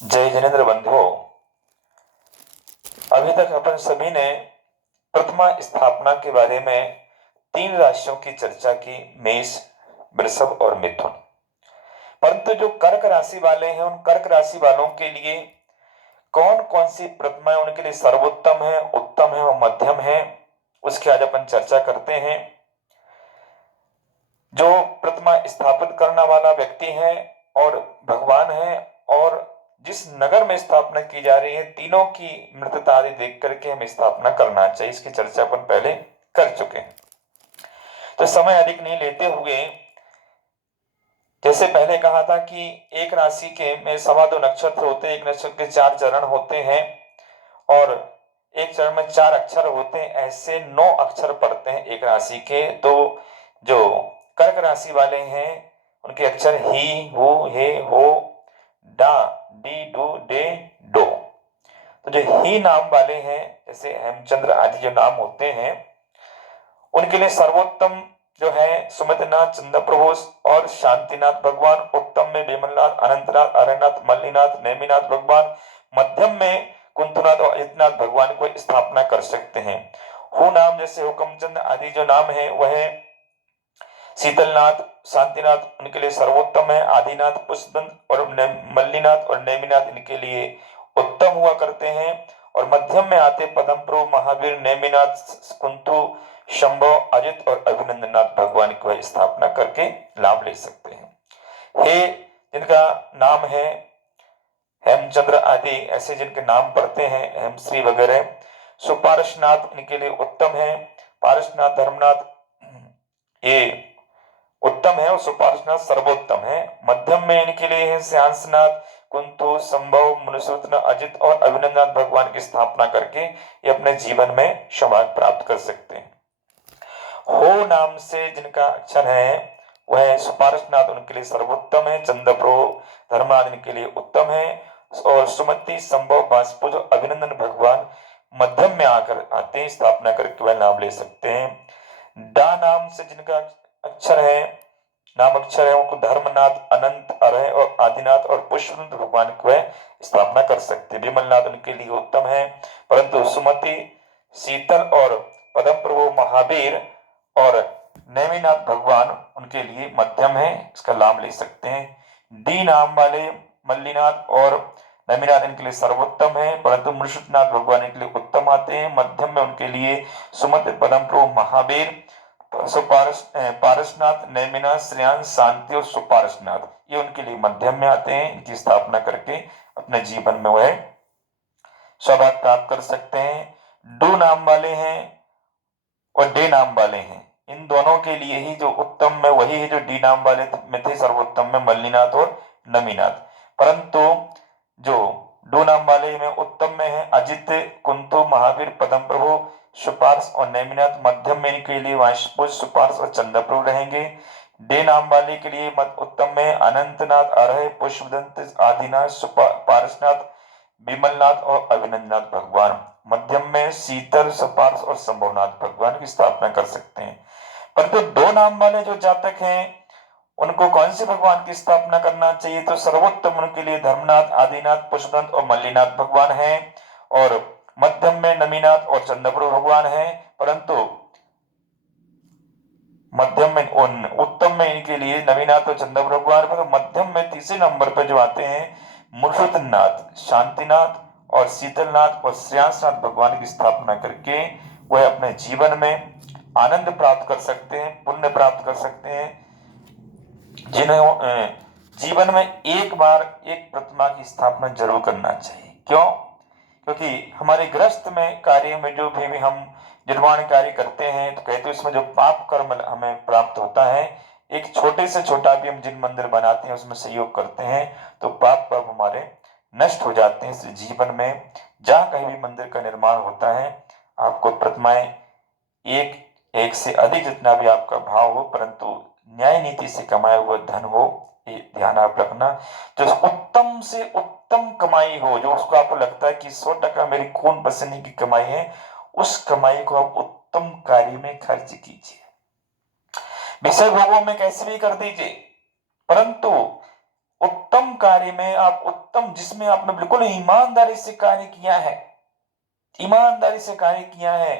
जय जिनेन्द्र बंधुओं, अभी तक अपन सभी ने प्रतिमा स्थापना के बारे में तीन राशियों की चर्चा की, मेष, वृषभ और मिथुन। परंतु जो कर्क राशि वाले हैं, उन कर्क राशि वालों के लिए कौन कौन सी प्रतिमाएं उनके लिए सर्वोत्तम है, उत्तम है और मध्यम है, उसकी आज अपन चर्चा करते हैं। जो प्रतिमा स्थापित करने वाला व्यक्ति है और भगवान है, और जिस नगर में स्थापना की जा रही है, तीनों की मृतता आदि देख करके हमें स्थापना करना चाहिए, इसकी चर्चा अपन पहले कर चुके हैं। तो समय अधिक नहीं लेते हुए, जैसे पहले कहा था कि एक राशि के में 2.25 नक्षत्र होते हैं, एक नक्षत्र के 4 चरण होते हैं और एक चरण में 4 अक्षर होते हैं, ऐसे 9 अक्षर पढ़ते हैं एक राशि के। तो जो कर्क राशि वाले हैं उनके अक्षर ही, हु, हे, हो, डा, डी, डू, डे, डो। तो जो ही नाम वाले हैं, जैसे हेमचंद्र आदि जो नाम होते हैं, उनके लिए सर्वोत्तम जो है सुमितनाथ, चंद्रप्रभु और शांतिनाथ भगवान। उत्तम में विमलनाथ, अनंतनाथ, अरनाथ, मल्लीनाथ, नेमिनाथ भगवान। मध्यम में कुंतुनाथ और अजितनाथ भगवान को स्थापना कर सकते हैं। हु नाम जैसे हुकमचंद आदि जो नाम है वह शीतलनाथ, शांतिनाथ उनके लिए सर्वोत्तम है। आदिनाथ, पुष्पदंत और मल्लीनाथ और नेमिनाथ इनके लिए उत्तम हुआ करते हैं। और मध्यम में आते पदम प्रभु, महावीर, नेमिनाथ, कुंतु, शंभव, अजित और अभिनंदनाथ भगवान की स्थापना करके लाभ ले सकते हैं। हे जिनका नाम है हेमचंद्र आदि, ऐसे जिनके नाम पढ़ते हैं, हेमश्री वगैरह। सुपार्शनाथ इनके लिए उत्तम है। पारसनाथ, धर्मनाथ ये उत्तम है और सुपार्शनाथ सर्वोत्तम है। मध्यम में इनके लिए है श्यांसनाथ, कुंतु, संभव, मुनिसूत्र, अजित और अभिनंदन भगवान की स्थापना करके ये अपने जीवन में सौभाग्य प्राप्त कर सकते हैं। हो नाम से जिनका अक्षर है वह सुपार्शनाथ उनके लिए सर्वोत्तम है। चंद्रप्रो, धर्माद इनके लिए उत्तम है। और सुमति, संभव, बाष्पुज, अभिनंदन भगवान मध्यम में आकर आते हैं, स्थापना करके वह नाम ले सकते हैं। डा नाम से जिनका अक्षर है, नाम अक्षर है, उनको धर्मनाथ, अनंत, अरह और आदिनाथ और पुष्पदंत भगवान को स्थापना कर सकते हैं। विमलनाथ उनके लिए उत्तम है। परंतु सुमति, शीतल और पदम प्रभु, महावीर और नेमिनाथ भगवान उनके लिए मध्यम है, इसका लाभ ले सकते हैं। डी नाम वाले मल्लीनाथ और नेमिनाथ इनके लिए सर्वोत्तम है, परंतु मृषुतनाथ भगवान इनके लिए उत्तम आते हैं। मध्यम में उनके लिए सुमत, पदम प्रभु, महावीर, पारसनाथ, नेमिनाथ, श्रेयांश, शांति और सुपारसनाथ ये उनके लिए मध्यम में आते हैं। इनकी स्थापना करके अपने जीवन में वह सौभाग्य प्राप्त कर सकते हैं। डू नाम वाले हैं और डे नाम वाले हैं, इन दोनों के लिए ही जो उत्तम में वही है जो डी नाम वाले में थे, सर्वोत्तम में मल्लीनाथ और नमीनाथ। परंतु जो डू नाम वाले में उत्तम में है अजित, कुंतु, महावीर, पदम प्रभु, सुपार्श और नेमिनाथ। मध्यम में इनके लिए वाशपुज, सुपार्श और चंद्रप्रभु रहेंगे। डे नाम वाले के लिए मत उत्तम में अनंतनाथ, अरह, पुष्पदंत, आदिनाथ, पारसनाथ, विमलनाथ और अभिनंदनाथ भगवान। मध्यम में शीतल, सपार्श और संभवनाथ भगवान की स्थापना कर सकते हैं। परंतु दो नाम वाले जो जातक हैं उनको कौन से भगवान की स्थापना करना चाहिए? तो सर्वोत्तम उनके लिए धर्मनाथ, आदिनाथ, पुष्पदंत और मल्लीनाथ भगवान है। और मध्यम में नमीनाथ और चंद्रप्रभु भगवान है। परंतु मध्यम में उत्तम में इनके लिए नवीनाथ और चंद्रप्रभु भगवान, पर मध्यम में तीसरे नंबर पर जो आते हैं मुर्शुतनाथ, शांतिनाथ और शीतलनाथ और श्रेयांसनाथ भगवान की स्थापना करके वह अपने जीवन में आनंद प्राप्त कर सकते हैं, पुण्य प्राप्त कर सकते हैं। जिन्हें जीवन में एक बार एक प्रतिमा की स्थापना जरूर करना चाहिए। क्यों? क्योंकि हमारे गृहस्थ में कार्य में जो भी हम निर्माण कार्य करते हैं तो कहते हैं उसमें जो पाप कर्म हमें प्राप्त होता है, एक छोटे से छोटा भी हम जिन मंदिर बनाते हैं उसमें सहयोग करते हैं तो पाप कर्म हमारे नष्ट हो जाते हैं। इस जीवन में जहां कहीं भी मंदिर का निर्माण होता है आपको प्रतिमाएं एक एक से अधिक जितना भी आपका भाव हो, परंतु न्याय नीति से कमाया हुआ धन हो, ये ध्यान आप रखना। जो उत्तम से उत्तम कमाई हो, जो उसको आपको लगता है कि 100% मेरी खून पसीने की कमाई है, उस कमाई को आप उत्तम कार्य में खर्च कीजिए। विषय भोगों में कैसे भी कर दीजिए, परंतु उत्तम कार्य में आप उत्तम, जिसमें आपने बिल्कुल ईमानदारी से कार्य किया है, ईमानदारी से कार्य किया है,